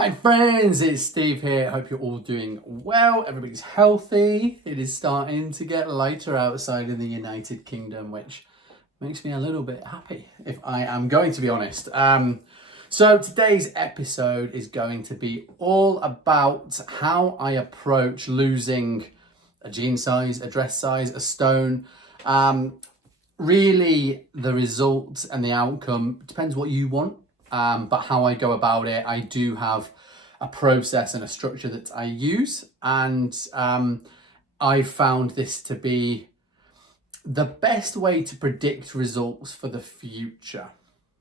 Hi friends, it's Steve here. I hope you're all doing well. Everybody's healthy. It is starting to get lighter outside in the United Kingdom, which makes me a little bit happy, if I am going to be honest. So today's episode is going to be all about how I approach losing a jean size, a dress size, a stone. Really, the result and the outcome depends what you want. But how I go about it, I do have a process and a structure that I use, and I found this to be the best way to predict results for the future.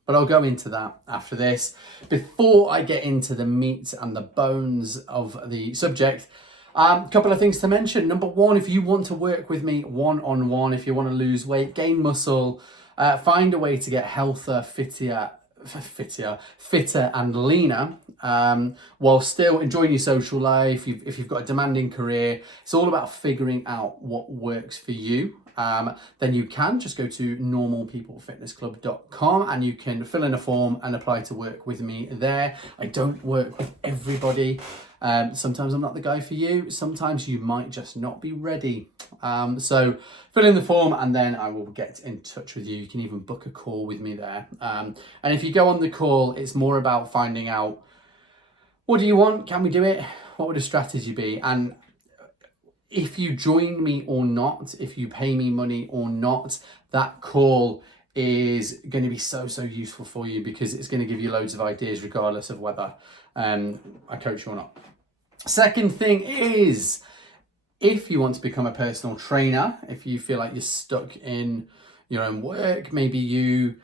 But I'll go into that after this. Before I get into the meat and the bones of the subject, a couple of things to mention. Number one, if you want to work with me one-on-one, if you want to lose weight, gain muscle, find a way to get healthier, fitter and leaner, while still enjoying your social life, if you've got a demanding career, it's all about figuring out what works for you. Then you can just go to normalpeoplefitnessclub.com and you can fill in a form and apply to work with me there. I don't work with everybody. Sometimes I'm not the guy for you. Sometimes you might just not be ready. So fill in the form and then I will get in touch with you. You can even book a call with me there. And if you go on the call, it's more about finding out, what do you want? Can we do it? What would a strategy be? And if you join me or not, if you pay me money or not, that call is going to be so useful for you, because it's going to give you loads of ideas regardless of whether I coach you or not. Second thing is, if you want to become a personal trainer, if you feel like you're stuck in your own work, maybe you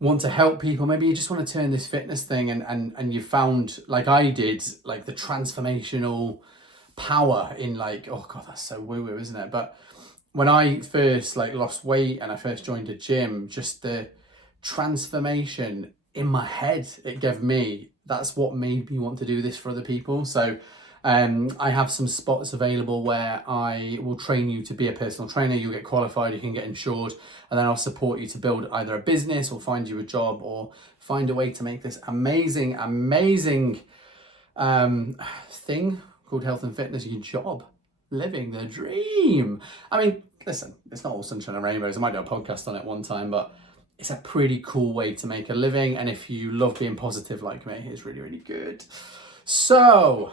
want to help people, maybe you just want to turn this fitness thing and you found, like I did, like the transformational power in, like, oh god, that's so woo-woo, isn't it? But when I first lost weight and I first joined a gym, just the transformation in my head it gave me, that's what made me want to do this for other people. So I have some spots available where I will train you to be a personal trainer. You'll get qualified, you can get insured, and then I'll support you to build either a business or find you a job or find a way to make this amazing thing called health and fitness your job. Living the dream. I mean, listen, it's not all sunshine and rainbows. I might do a podcast on it one time, but it's a pretty cool way to make a living. And if you love being positive like me, it's really good. So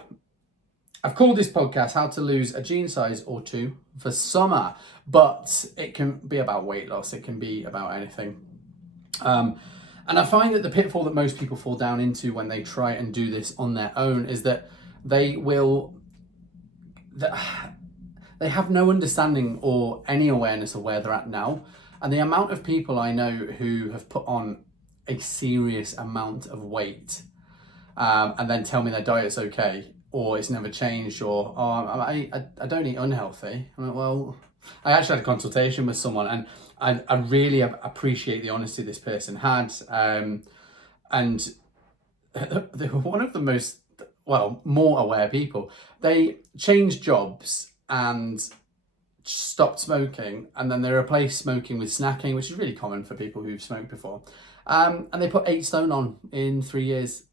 I've called this podcast How to Lose a Jean Size or Two for Summer, but it can be about weight loss. It can be about anything. And I find that the pitfall that most people fall down into when they try and do this on their own is that they have no understanding or any awareness of where they're at now. And the amount of people I know who have put on a serious amount of weight and then tell me their diet's okay, or it's never changed, or I don't eat unhealthy. I'm like, well, I actually had a consultation with someone and I really appreciate the honesty this person had. And they were one of the more aware people. They changed jobs and stopped smoking, and then they replaced smoking with snacking, which is really common for people who've smoked before. And they put 8 stone on in 3 years.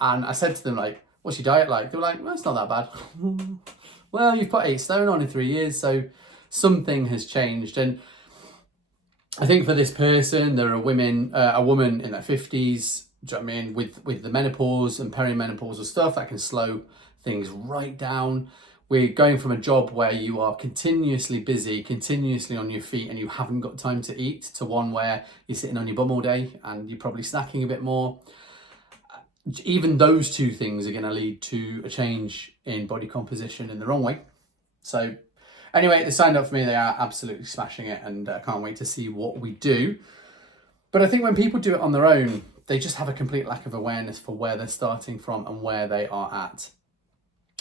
And I said to them, like, what's your diet like? They were like, well, it's not that bad. Well, you've put 8 stone on in 3 years, so something has changed. And I think for this person, there are a woman in their 50s, do you know what I mean, with the menopause and perimenopausal stuff that can slow things right down. We're going from a job where you are continuously busy, continuously on your feet, and you haven't got time to eat, to one where you're sitting on your bum all day and you're probably snacking a bit more. Even those two things are going to lead to a change in body composition in the wrong way. So anyway, they signed up for me. They are absolutely smashing it, and I can't wait to see what we do. But I think when people do it on their own, they just have a complete lack of awareness for where they're starting from and where they are at.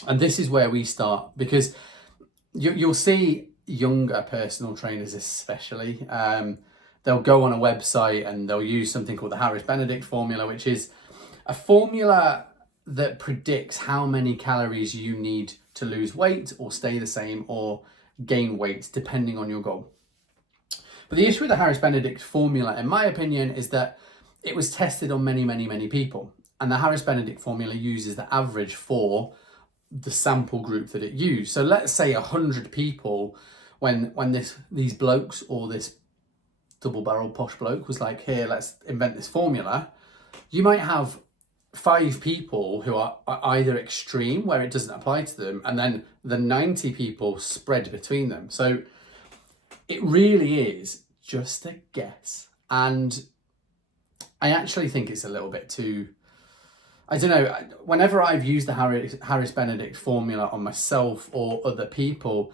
And this is where we start, because you'll see younger personal trainers especially, they'll go on a website and they'll use something called the Harris-Benedict formula, which is a formula that predicts how many calories you need to lose weight or stay the same or gain weight depending on your goal. But the issue with the Harris-Benedict formula, in my opinion, is that it was tested on many people. And the Harris Benedict formula uses the average for the sample group that it used. So let's say 100 people, when these blokes, or this double-barreled posh bloke was like, here, let's invent this formula, you might have 5 people who are either extreme, where it doesn't apply to them, and then the 90 people spread between them. So it really is just a guess. And I actually think it's a little bit too, I don't know, whenever I've used the Harris Benedict formula on myself or other people,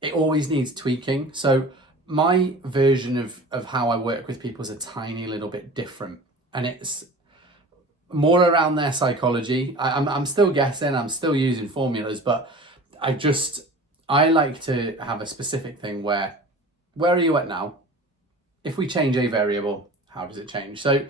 it always needs tweaking. So my version of how I work with people is a tiny little bit different. And it's more around their psychology. I'm still guessing, I'm still using formulas, but I like to have a specific thing where are you at now? If we change a variable, how does it change? So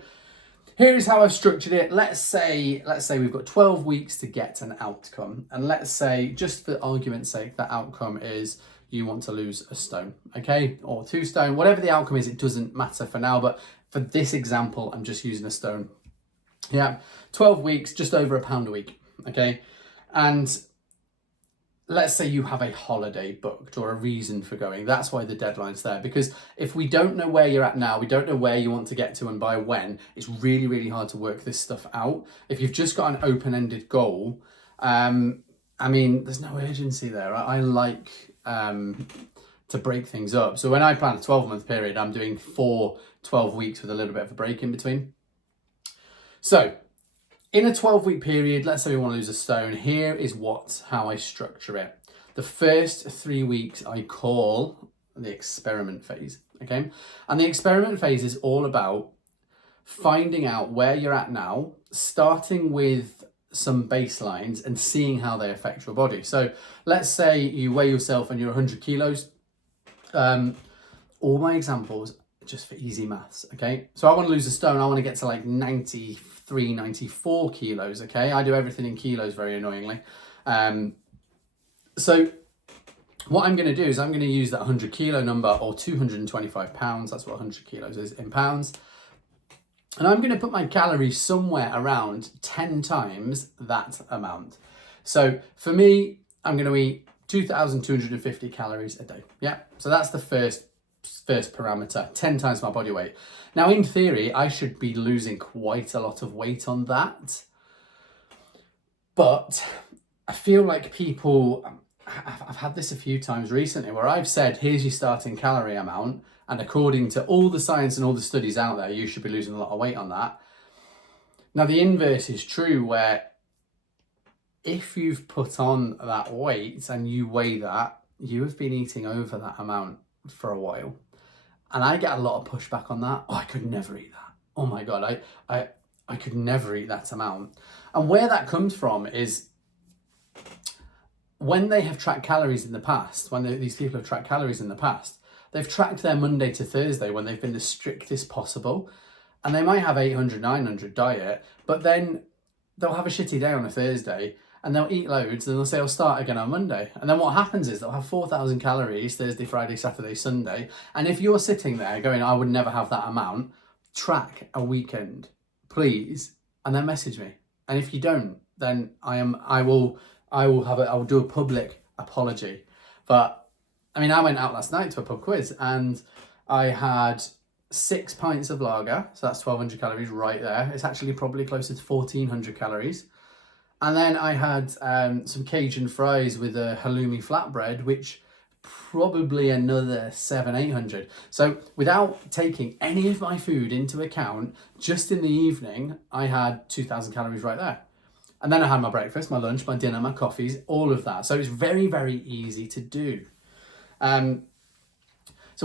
here is how I've structured it. Let's say we've got 12 weeks to get an outcome. And let's say, just for argument's sake, that outcome is you want to lose a stone, okay? Or 2 stone, whatever the outcome is, it doesn't matter for now. But for this example, I'm just using a stone. Yeah, 12 weeks, just over £1 a week, okay? And let's say you have a holiday booked or a reason for going. That's why the deadline's there. Because if we don't know where you're at now, we don't know where you want to get to and by when, it's really, really hard to work this stuff out. If you've just got an open-ended goal, I mean, there's no urgency there. I like to break things up. So when I plan a 12-month period, I'm doing 4 12 weeks with a little bit of a break in between. So in a 12-week period, let's say we want to lose a stone, here is how I structure it. The first 3 weeks I call the experiment phase, okay? And the experiment phase is all about finding out where you're at now, starting with some baselines and seeing how they affect your body. So let's say you weigh yourself and you're 100 kilos. All my examples, just for easy maths, okay? So I want to lose a stone. I want to get to like 93, 94 kilos, okay? I do everything in kilos, very annoyingly. So what I'm going to do is I'm going to use that 100 kilo number, or 225 pounds. That's what 100 kilos is in pounds. And I'm going to put my calories somewhere around 10 times that amount. So for me, I'm going to eat 2,250 calories a day. Yeah. So that's the first parameter, 10 times my body weight. Now, in theory, I should be losing quite a lot of weight on that. But I feel like people, I've had this a few times recently where I've said, here's your starting calorie amount. And according to all the science and all the studies out there, you should be losing a lot of weight on that. Now, the inverse is true, where if you've put on that weight and you weigh that, you have been eating over that amount for a while. And I get a lot of pushback on that. Oh, I could never eat that. Oh my God, I could never eat that amount. And where that comes from is when they have tracked calories in the past, these people have tracked calories in the past, they've tracked their Monday to Thursday when they've been the strictest possible. And they might have 800, 900 diet, but then they'll have a shitty day on a Thursday and they'll eat loads and they'll say, I'll start again on Monday. And then what happens is they'll have 4,000 calories Thursday, Friday, Saturday, Sunday. And if you're sitting there going, I would never have that amount, track a weekend, please, and then message me. And if you don't, then I will do a public apology. But I mean, I went out last night to a pub quiz and I had 6 pints of lager. So that's 1,200 calories right there. It's actually probably closer to 1,400 calories. And then I had some Cajun fries with a halloumi flatbread, which probably another 700-800. So without taking any of my food into account, just in the evening, I had 2,000 calories right there. And then I had my breakfast, my lunch, my dinner, my coffees, all of that. So it's very, very easy to do. So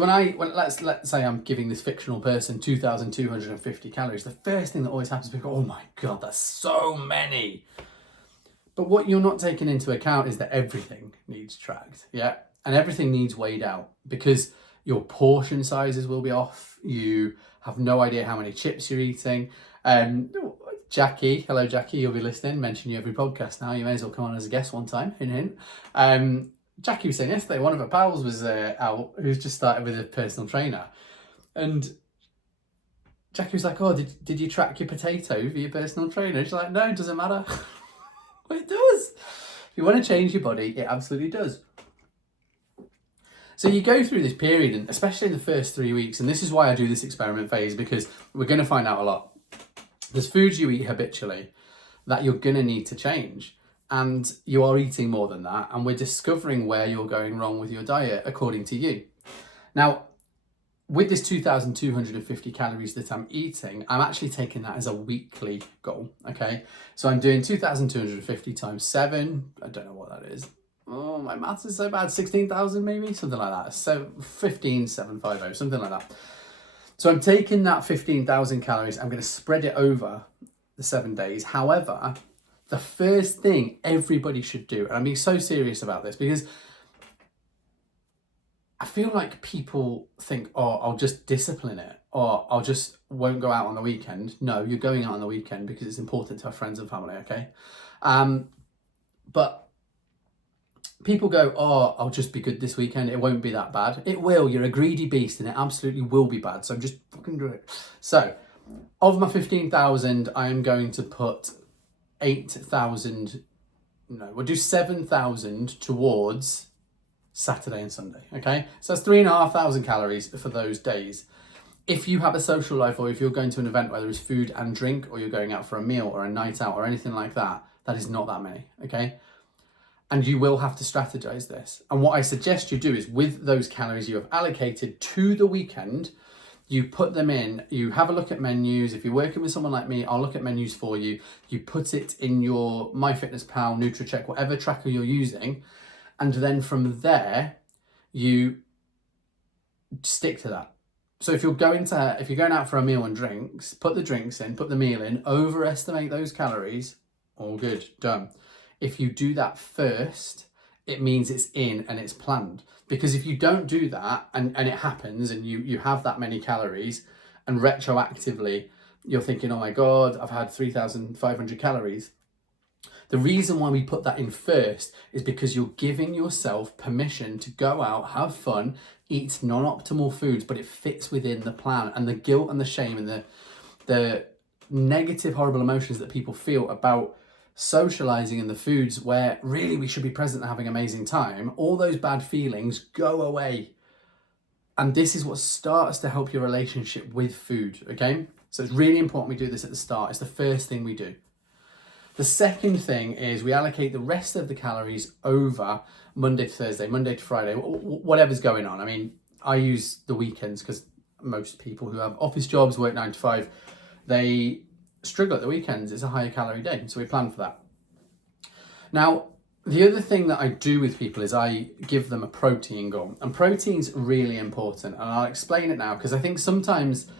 let's say I'm giving this fictional person 2,250 calories, the first thing that always happens is people go, oh my God, that's so many. But what you're not taking into account is that everything needs tracked, yeah? And everything needs weighed out because your portion sizes will be off. You have no idea how many chips you're eating. Jackie, hello Jackie, you'll be listening, mention you every podcast now. You may as well come on as a guest one time, hint, hint. Jackie was saying yesterday, one of her pals was out who's just started with a personal trainer. And Jackie was like, oh, did you track your potato for your personal trainer? She's like, no, it doesn't matter. Well, it does. If you want to change your body, it absolutely does. So you go through this period, and especially in the first 3 weeks, and this is why I do this experiment phase, because we're going to find out a lot. There's foods you eat habitually that you're going to need to change, and you are eating more than that, and we're discovering where you're going wrong with your diet according to you. Now, with this 2,250 calories that I'm eating, I'm actually taking that as a weekly goal, okay? So I'm doing 2,250 times 7, I don't know what that is. Oh, my maths is so bad. 16,000 maybe, something like that. So 15,750, something like that. So I'm taking that 15,000 calories. I'm going to spread it over the 7 days. However, the first thing everybody should do, and I'm being so serious about this because I feel like people think, oh, I'll just discipline it, or I'll just won't go out on the weekend. No, you're going out on the weekend because it's important to have friends and family, okay? But people go, oh, I'll just be good this weekend. It won't be that bad. It will. You're a greedy beast and it absolutely will be bad. So just fucking do it. So of my 15,000, I am going to put 8,000, no, we'll do 7,000 towards Saturday and Sunday, okay? So that's 3,500 calories for those days. If you have a social life, or if you're going to an event where there is food and drink, or you're going out for a meal or a night out or anything like that, that is not that many, okay? And you will have to strategize this. And what I suggest you do is, with those calories you have allocated to the weekend, you put them in, you have a look at menus. If you're working with someone like me, I'll look at menus for you. You put it in your MyFitnessPal, NutriCheck, whatever tracker you're using. And then from there, you stick to that. So if you're going out for a meal and drinks, put the drinks in, put the meal in, overestimate those calories, all good, done. If you do that first, it means it's in and it's planned. Because if you don't do that and it happens and you have that many calories, and retroactively you're thinking, oh my God, I've had 3,500 calories. The reason why we put that in first is because you're giving yourself permission to go out, have fun, eat non-optimal foods, but it fits within the plan. And the guilt and the shame and the negative, horrible emotions that people feel about socializing in the foods where really we should be present and having amazing time, all those bad feelings go away. And this is what starts to help your relationship with food, okay? So it's really important we do this at the start. It's the first thing we do. The second thing is we allocate the rest of the calories over Monday to Thursday, Monday to Friday, whatever's going on. I mean, I use the weekends because most people who have office jobs, work 9 to 5, they struggle at the weekends. It's a higher calorie day, so we plan for that. Now, the other thing that I do with people is I give them a protein goal, and protein's really important, and I'll explain it now because I think sometimes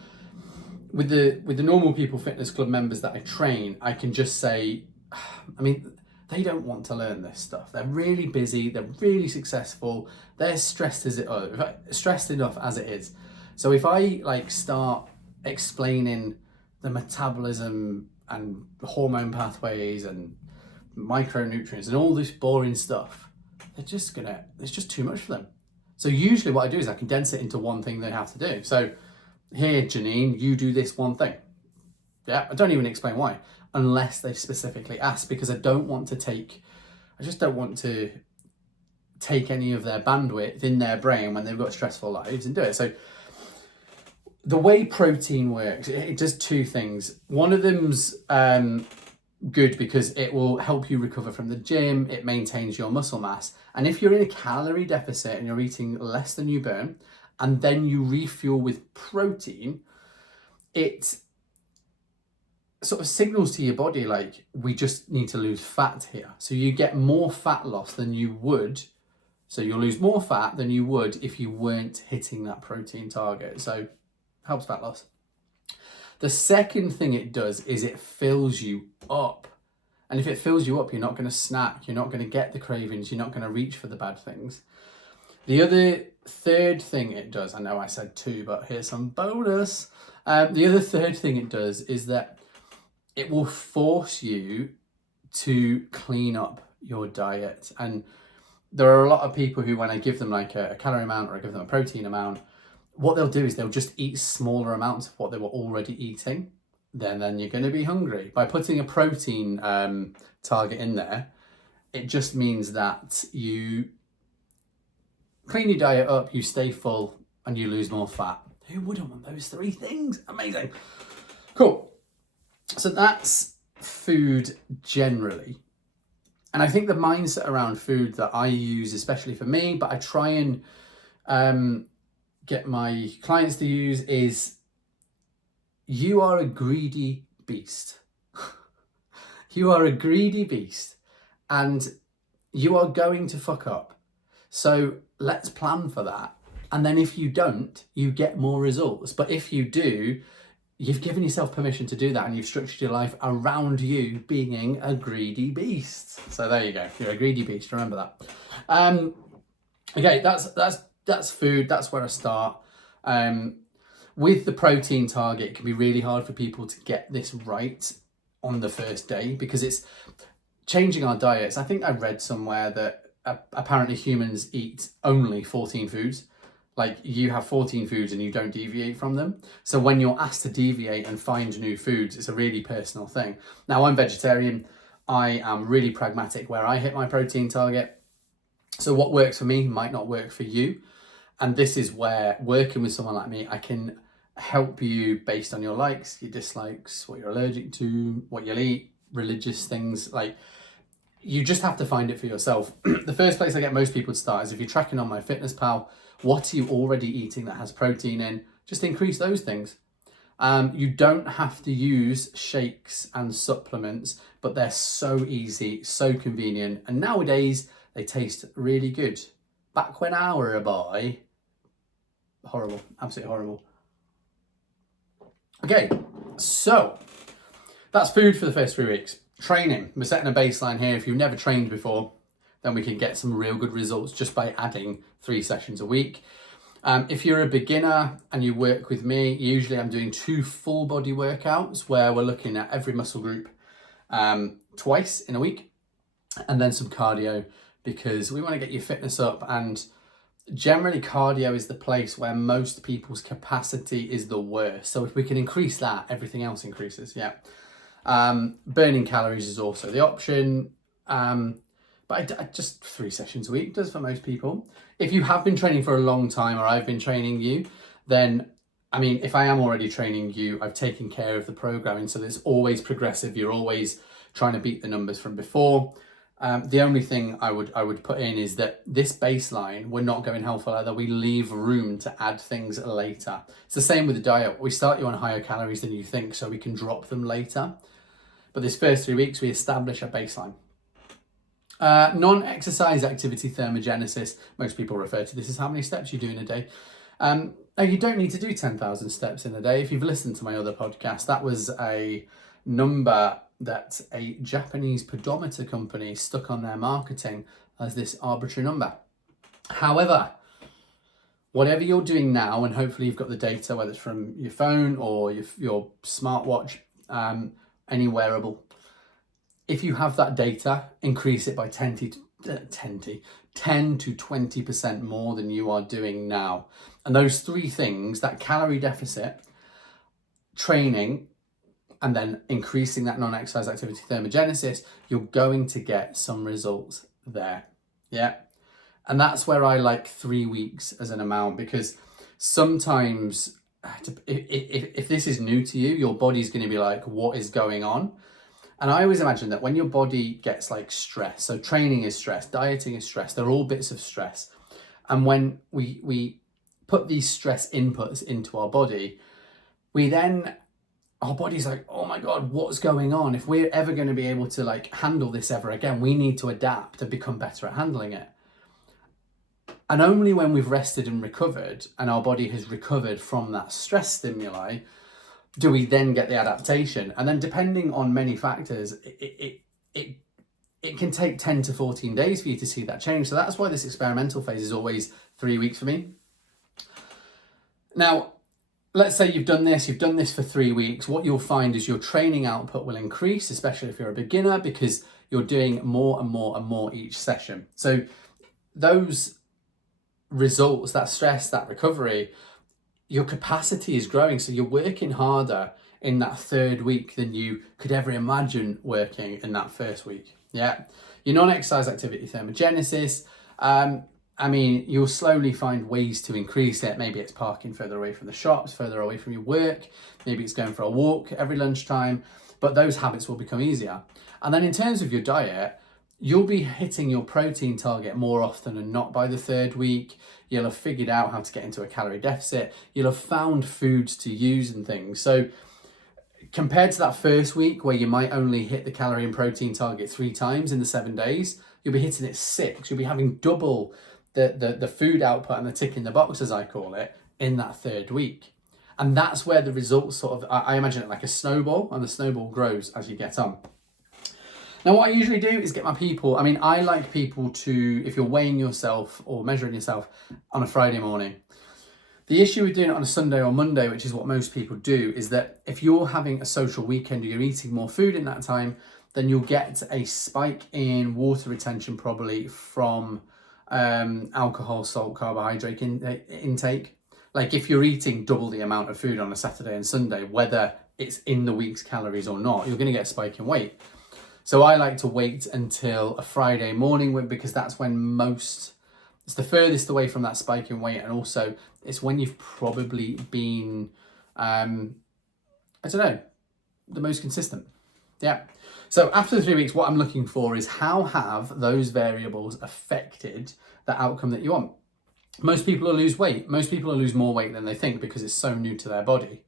with the Normal People Fitness Club members that I train, I can just say, I mean, they don't want to learn this stuff. They're really busy, they're really successful, they're stressed enough as it is. So if I start explaining the metabolism and hormone pathways and micronutrients and all this boring stuff, it's just too much for them. So usually what I do is I condense it into one thing they have to do. So here, Janine, you do this one thing. Yeah, I don't even explain why, unless they specifically ask, because I just don't want to take any of their bandwidth in their brain when they've got stressful lives and do it. So the way protein works, it does two things. One of them's good because it will help you recover from the gym. It maintains your muscle mass. And if you're in a calorie deficit and you're eating less than you burn, and then you refuel with protein, it sort of signals to your body like, we just need to lose fat here. So you get more fat loss than you would. So you'll lose more fat than you would if you weren't hitting that protein target. So helps fat loss. The second thing it does is it fills you up. And if it fills you up, you're not going to snack. You're not going to get the cravings. You're not going to reach for the bad things. The third thing it does, I know I said two, but here's some bonus. The other third thing it does is that it will force you to clean up your diet. And there are a lot of people who, when I give them a calorie amount or I give them a protein amount, what they'll do is they'll just eat smaller amounts of what they were already eating. Then you're going to be hungry. By putting a protein target in there, it just means that you clean your diet up, you stay full, and you lose more fat. Who wouldn't want those three things? Amazing. Cool. So that's food generally. And I think the mindset around food that I use, especially for me, but I try and get my clients to use, is you are a greedy beast. You are a greedy beast, and you are going to fuck up. So let's plan for that. And then if you don't, you get more results. But if you do, you've given yourself permission to do that, and you've structured your life around you being a greedy beast. So there you go. You're a greedy beast. Remember that. Okay, that's food. That's where I start. With the protein target, it can be really hard for people to get this right on the first day, because it's changing our diets. I think I read somewhere that apparently humans eat only 14 foods. Like, you have 14 foods and you don't deviate from them. So when you're asked to deviate and find new foods, it's a really personal thing. Now, I'm vegetarian. I am really pragmatic where I hit my protein target. So what works for me might not work for you. And this is where, working with someone like me, I can help you based on your likes, your dislikes, what you're allergic to, what you'll eat, religious things. Like, you just have to find it for yourself. The first place I get most people to start is if you're tracking on MyFitnessPal, what are you already eating that has protein in? Just increase those things. You don't have to use shakes and supplements, but they're so easy, so convenient. And nowadays they taste really good. Back when I were a boy, horrible, absolutely horrible. Okay, so that's food for the first 3 weeks. Training, we're setting a baseline here. If you've never trained before, then we can get some real good results just by adding 3 sessions a week. If you're a beginner and you work with me, usually I'm doing 2 full body workouts where we're looking at every muscle group twice in a week, and then some cardio, because we want to get your fitness up. And generally cardio is the place where most people's capacity is the worst. So if we can increase that, everything else increases. Yeah. Burning calories is also the option. But I just 3 sessions a week does for most people. If you have been training for a long time, or I've been training you, then, I mean, if I am already training you, I've taken care of the programming. So it's always progressive. You're always trying to beat the numbers from before. The only thing I would put in is that this baseline, we're not going hell for leather. We leave room to add things later. It's the same with the diet. We start you on higher calories than you think, so we can drop them later. But this first 3 weeks, we establish a baseline. Non-exercise activity thermogenesis. Most people refer to this as how many steps you do in a day. Now, you don't need to do 10,000 steps in a day. If you've listened to my other podcast, that was a number that a Japanese pedometer company stuck on their marketing as this arbitrary number. However, whatever you're doing now, and hopefully you've got the data, whether it's from your phone or your smartwatch, any wearable, if you have that data, increase it by 10 to 20% more than you are doing now. And those 3 things, that calorie deficit, training, and then increasing that non-exercise activity thermogenesis, you're going to get some results there. Yeah. And that's where I like 3 weeks as an amount, because sometimes if this is new to you, your body's going to be like, what is going on? And I always imagine that when your body gets like stress, so training is stress, dieting is stress, they're all bits of stress. And when we put these stress inputs into our body, our body's like, oh my God, what's going on? If we're ever going to be able to like handle this ever again, we need to adapt and become better at handling it. And only when we've rested and recovered, and our body has recovered from that stress stimuli, do we then get the adaptation. And then depending on many factors, it can take 10 to 14 days for you to see that change. So that's why this experimental phase is always 3 weeks for me. Now, let's say you've done this for 3 weeks. What you'll find is your training output will increase, especially if you're a beginner, because you're doing more and more and more each session. So those results, that stress, that recovery, your capacity is growing. So you're working harder in that third week than you could ever imagine working in that first week. Yeah. Your non-exercise activity thermogenesis. I mean, you'll slowly find ways to increase it. Maybe it's parking further away from the shops, further away from your work. Maybe it's going for a walk every lunchtime, but those habits will become easier. And then in terms of your diet, you'll be hitting your protein target more often than not by the third week. You'll have figured out how to get into a calorie deficit. You'll have found foods to use and things. So compared to that first week where you might only hit the calorie and protein target 3 times in the 7 days, you'll be hitting it 6. You'll be having double the food output and the tick in the box, as I call it, in that third week. And that's where the results sort of, I imagine it like a snowball, and the snowball grows as you get on. Now, what I usually do is get my people, I like people to, if you're weighing yourself or measuring yourself on a Friday morning, the issue with doing it on a Sunday or Monday, which is what most people do, is that if you're having a social weekend or you're eating more food in that time, then you'll get a spike in water retention probably from alcohol, salt, carbohydrate intake. Like if you're eating double the amount of food on a Saturday and Sunday, whether it's in the week's calories or not, you're going to get a spike in weight. So I like to wait until a Friday morning because that's when it's the furthest away from that spike in weight, and also it's when you've probably been, the most consistent. Yeah. So after the 3 weeks, what I'm looking for is how have those variables affected the outcome that you want? Most people will lose weight. Most people will lose more weight than they think because it's so new to their body.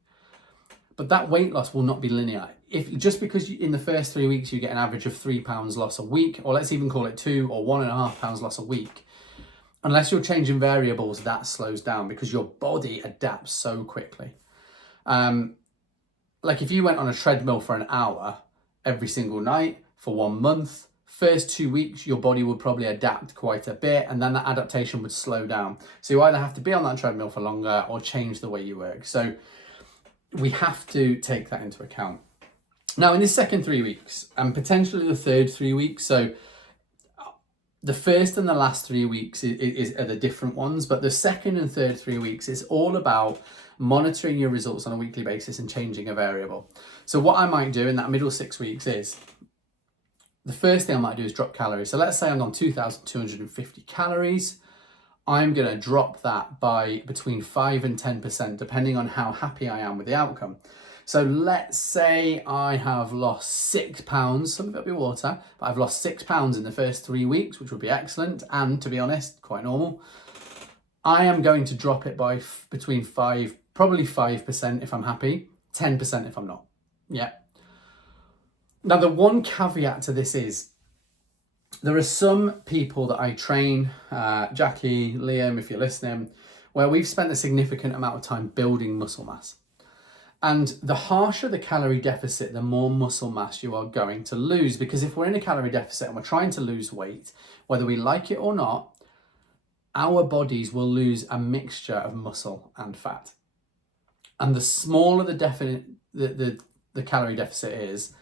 But that weight loss will not be linear. If just because in the first 3 weeks you get an average of 3 pounds loss a week, or let's even call it 2 or 1.5 pounds loss a week, unless you're changing variables, that slows down because your body adapts so quickly. Like if you went on a treadmill for an hour every single night for 1 month, first 2 weeks, your body would probably adapt quite a bit, and then that adaptation would slow down. So you either have to be on that treadmill for longer or change the way you work. So we have to take that into account. Now, in the second 3 weeks, and potentially the third 3 weeks, so the first and the last 3 weeks are the different ones, but the second and third 3 weeks is all about monitoring your results on a weekly basis and changing a variable. So what I might do in that middle 6 weeks is, the first thing I might do is drop calories. So let's say I'm on 2,250 calories. I'm going to drop that by between 5 and 10%, depending on how happy I am with the outcome. So let's say I have lost 6 pounds, some of it will be water, but I've lost 6 pounds in the first 3 weeks, which would be excellent. And to be honest, quite normal. I am going to drop it by between 5% if I'm happy, 10% if I'm not. Yeah. Now, the one caveat to this is, there are some people that I train, Jackie, Liam, if you're listening, where we've spent a significant amount of time building muscle mass. And the harsher the calorie deficit, the more muscle mass you are going to lose. Because if we're in a calorie deficit and we're trying to lose weight, whether we like it or not, our bodies will lose a mixture of muscle and fat. And the smaller the calorie deficit is,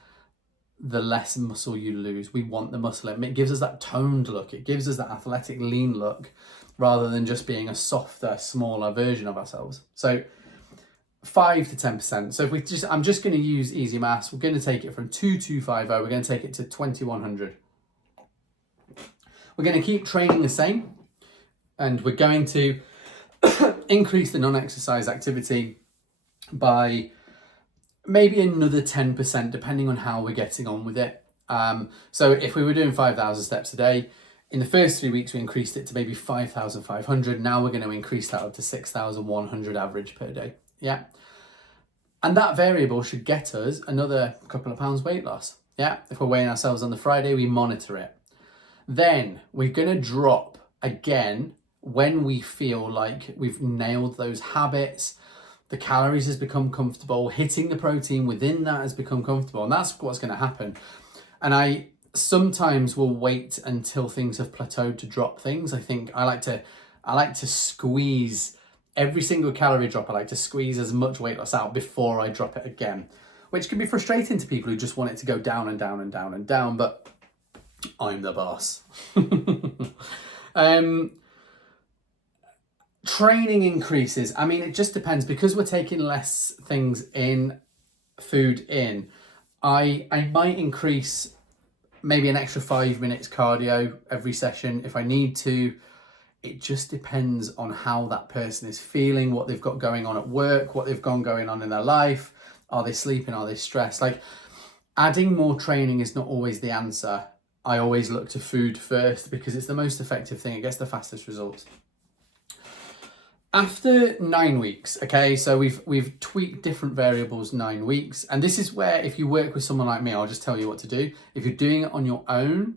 the less muscle you lose. We want the muscle. It gives us that toned look. It gives us that athletic, lean look, rather than just being a softer, smaller version of ourselves. So 5 to 10%. So if I'm just going to use easy maths. We're going to take it from 2,250. We're going to take it to 2,100. We're going to keep training the same, and we're going to increase the non-exercise activity by maybe another 10%, depending on how we're getting on with it. So if we were doing 5,000 steps a day, in the first 3 weeks, we increased it to maybe 5,500. Now we're going to increase that up to 6,100 average per day. Yeah. And that variable should get us another couple of pounds weight loss. Yeah. If we're weighing ourselves on the Friday, we monitor it. Then we're going to drop again when we feel like we've nailed those habits. The calories has become comfortable, hitting the protein within that has become comfortable, and that's what's going to happen. And I sometimes will wait until things have plateaued to drop things. I think I like to squeeze every single calorie drop. I like to squeeze as much weight loss out before I drop it again, which can be frustrating to people who just want it to go down and down and down and down, but I'm the boss. Training increases. I mean, it just depends because we're taking less things in, food in. I might increase maybe an extra 5 minutes cardio every session if I need to. It just depends on how that person is feeling, what they've got going on at work, what they've got going on in their life. Are they sleeping? Are they stressed? Like, adding more training is not always the answer. I always look to food first because it's the most effective thing. It gets the fastest results. After 9 weeks, okay, so we've tweaked different variables 9 weeks, and this is where if you work with someone like me, I'll just tell you what to do. If you're doing it on your own,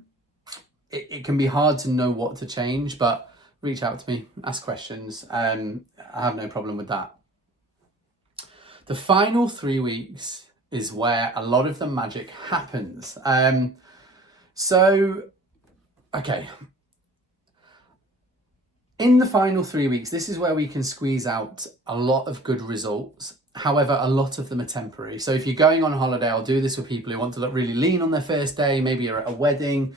it can be hard to know what to change, but reach out to me, ask questions. I have no problem with that. The final 3 weeks is where a lot of the magic happens. Okay. In the final 3 weeks, this is where we can squeeze out a lot of good results. However, a lot of them are temporary. So if you're going on holiday, I'll do this with people who want to look really lean on their first day. Maybe you're at a wedding.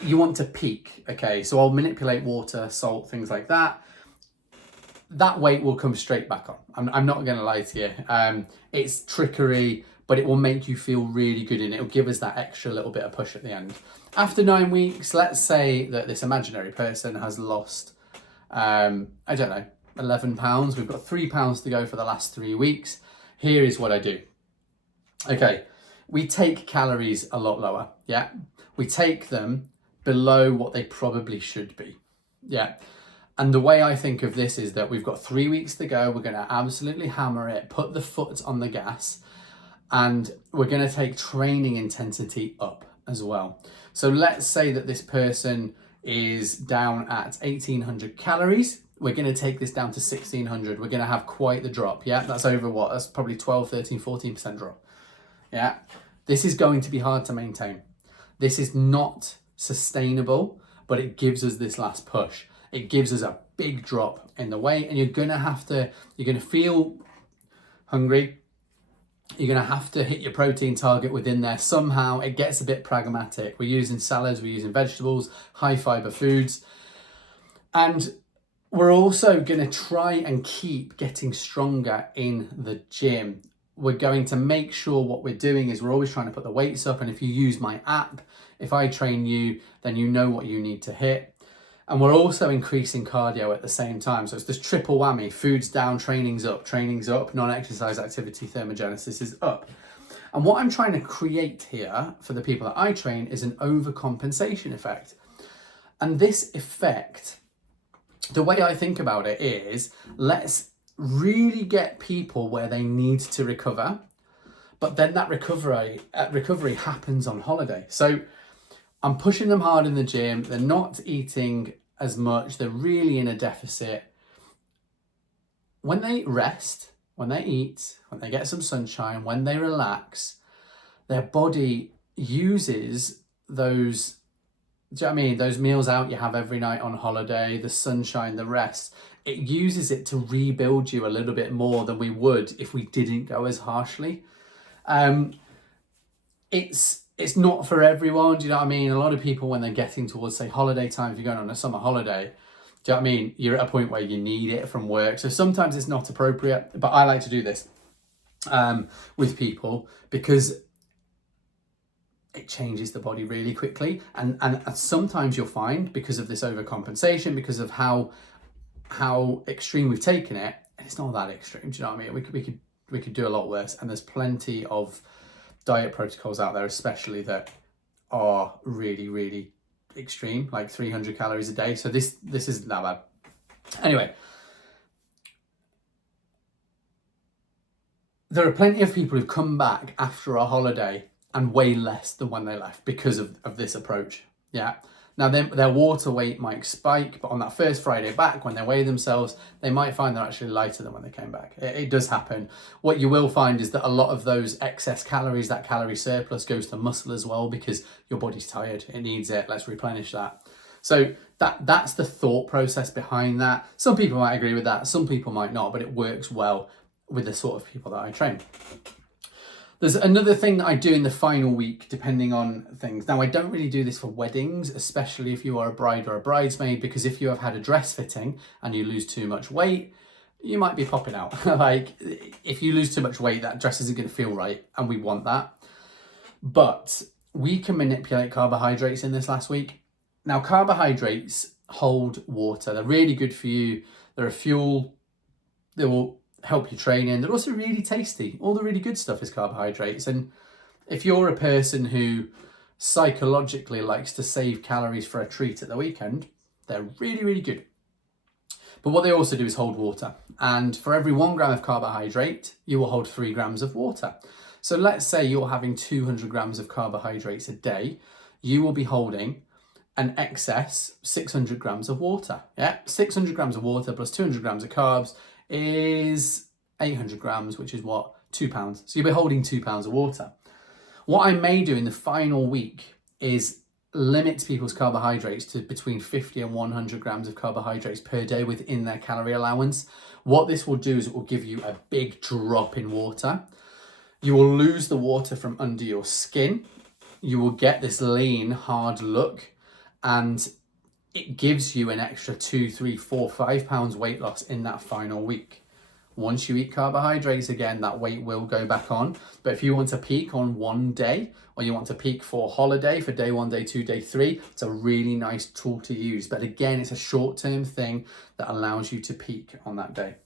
You want to peak, okay? So I'll manipulate water, salt, things like that. That weight will come straight back on. I'm not going to lie to you. It's trickery, but it will make you feel really good and it'll give us that extra little bit of push at the end. After 9 weeks, let's say that this imaginary person has lost, I don't know, 11 pounds. We've got 3 pounds to go for the last 3 weeks. Here is what I do. Okay, we take calories a lot lower, yeah? We take them below what they probably should be, yeah? And the way I think of this is that we've got 3 weeks to go. We're going to absolutely hammer it, put the foot on the gas, and we're going to take training intensity up as well. So let's say that this person is down at 1800 calories. We're going to take this down to 1600. We're going to have quite the drop. Yeah, that's over what? That's probably 12, 13, 14% drop. Yeah, this is going to be hard to maintain. This is not sustainable, but it gives us this last push. It gives us a big drop in the weight, and you're going to feel hungry. You're going to have to hit your protein target within there somehow. It gets a bit pragmatic. We're using salads, we're using vegetables, high fiber foods. And we're also going to try and keep getting stronger in the gym. We're going to make sure what we're doing is we're always trying to put the weights up. And if you use my app, if I train you, then you know what you need to hit. And we're also increasing cardio at the same time. So it's this triple whammy: food's down, training's up, non-exercise activity, thermogenesis is up. And what I'm trying to create here for the people that I train is an overcompensation effect. And this effect, the way I think about it is, let's really get people where they need to recover, but then that recovery happens on holiday. So I'm pushing them hard in the gym. They're not eating as much. They're really in a deficit. When they rest, when they eat, when they get some sunshine, when they relax, their body uses those, do you know what I mean? Those meals out you have every night on holiday, the sunshine, the rest, it uses it to rebuild you a little bit more than we would if we didn't go as harshly. It's not for everyone, do you know what I mean? A lot of people, when they're getting towards, say, holiday time, if you're going on a summer holiday, do you know what I mean? You're at a point where you need it from work. So sometimes it's not appropriate, but I like to do this with people because it changes the body really quickly. And sometimes you'll find, because of this overcompensation, because of how extreme we've taken it, it's not that extreme, do you know what I mean? We could do a lot worse. And there's plenty of diet protocols out there, especially that are really, really extreme, like 300 calories a day. So this isn't that bad. Anyway, there are plenty of people who've come back after a holiday and weigh less than when they left because of this approach. Yeah. Now, their water weight might spike, but on that first Friday back, when they weigh themselves, they might find they're actually lighter than when they came back. It does happen. What you will find is that a lot of those excess calories, that calorie surplus, goes to muscle as well because your body's tired. It needs it. Let's replenish that. So that's the thought process behind that. Some people might agree with that. Some people might not, but it works well with the sort of people that I train. There's another thing that I do in the final week, depending on things. Now, I don't really do this for weddings, especially if you are a bride or a bridesmaid, because if you have had a dress fitting and you lose too much weight, you might be popping out. Like, if you lose too much weight, that dress isn't going to feel right, and we want that. But we can manipulate carbohydrates in this last week. Now, carbohydrates hold water. They're really good for you. They're a fuel. They will help you training. They're also really tasty. All the really good stuff is carbohydrates. And if you're a person who psychologically likes to save calories for a treat at the weekend, they're really, really good. But what they also do is hold water. And for every 1 gram of carbohydrate, you will hold 3 grams of water. So let's say you're having 200 grams of carbohydrates a day, you will be holding an excess 600 grams of water. Yeah, 600 grams of water plus 200 grams of carbs is 800 grams, which is what? 2 pounds. So you'll be holding 2 pounds of water. What I may do in the final week is limit people's carbohydrates to between 50 and 100 grams of carbohydrates per day within their calorie allowance. What this will do is it will give you a big drop in water. You will lose the water from under your skin. You will get this lean, hard look, and it gives you an extra 2, 3, 4, 5 pounds weight loss in that final week. Once you eat carbohydrates again, that weight will go back on. But if you want to peak on one day, or you want to peak for holiday, for day 1, day 2, day 3, it's a really nice tool to use. But again, it's a short-term thing that allows you to peak on that day.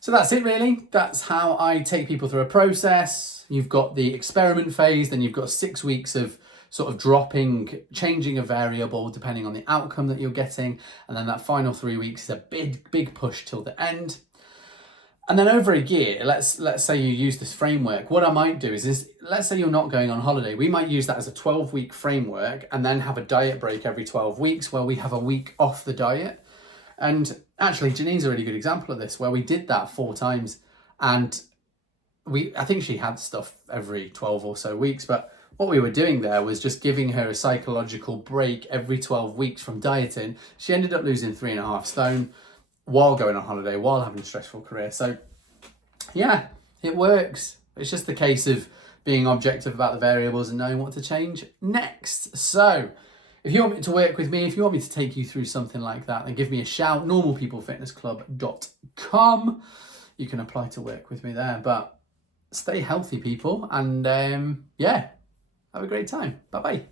So that's it really. That's how I take people through a process. You've got the experiment phase, then you've got 6 weeks of sort of dropping, changing a variable depending on the outcome that you're getting. And then that final 3 weeks is a big push till the end. And then over a year, let's say you use this framework. What I might do is let's say you're not going on holiday. We might use that as a 12-week framework and then have a diet break every 12 weeks where we have a week off the diet. And actually, Janine's a really good example of this, where we did that 4 times. And I think she had stuff every 12 or so weeks, but what we were doing there was just giving her a psychological break every 12 weeks from dieting. She ended up losing 3.5 stone while going on holiday, while having a stressful career. So yeah, it works. It's just the case of being objective about the variables and knowing what to change next. So if you want me to work with me, if you want me to take you through something like that, then give me a shout, normalpeoplefitnessclub.com. You can apply to work with me there. But stay healthy, people, and yeah, have a great time. Bye-bye.